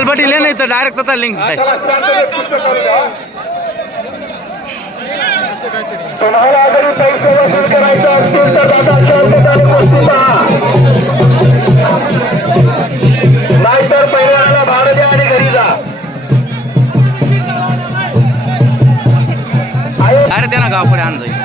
लालपट्टी ले नाही तर डायरेक्ट आता लिंक आहे. तुम्हाला जरी पैसे वसूल करायचे असतील तर दादा शांतताने कुस्ती पहा नाहीतर भाडं द्या आणि घरी जा अरे त्यांना गाव पुढे आण जाईल.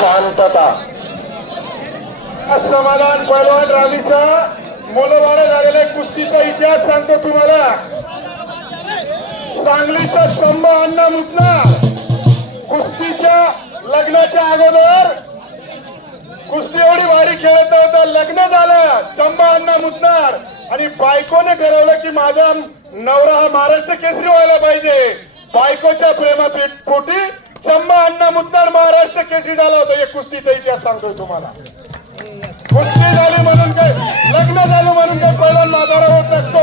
शांतता. समाधान पहलवान रावीचा मोलवाडे झालेला कुस्तीचा इतिहास सांगतो तुम्हाला. सांगलीचा चंबा अण्णा मुतना कुस्तीच्या लग्नाच्या अगोदर कुस्ती एवढी भारी खेळत नव्हता. लग्न झालं चंबा अण्णा मुतनार आणि बायकोने ठरवलं की माझा नवरा हा महाराष्ट्र केसरी व्हायला पाहिजे. बायकोच्या प्रेमा पोटी चंबा अण्णा मुतनार महाराष्ट्र केसरी झाला होता. एक कुस्तीचा इतिहास सांगतोय तुम्हाला. कुस्ती झाली म्हणून काय लग्न झालं म्हणून काय पहिला माधारा होत नसतो.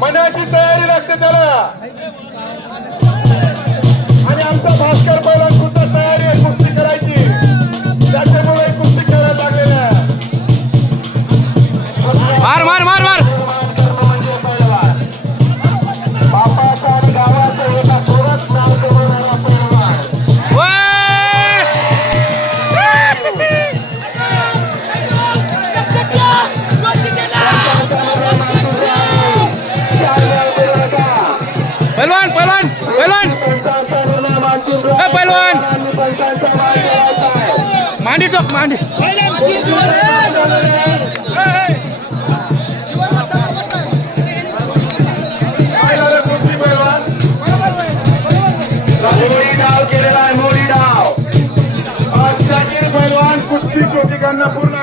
मनाची तयारी लागते त्याला. आणि आमचा भास्कर मांडी टोक मांडी. डाव केलेला आहे मोडी डाव. आज शाकीर पैलवान कुस्ती शोधिकांना पूर्ण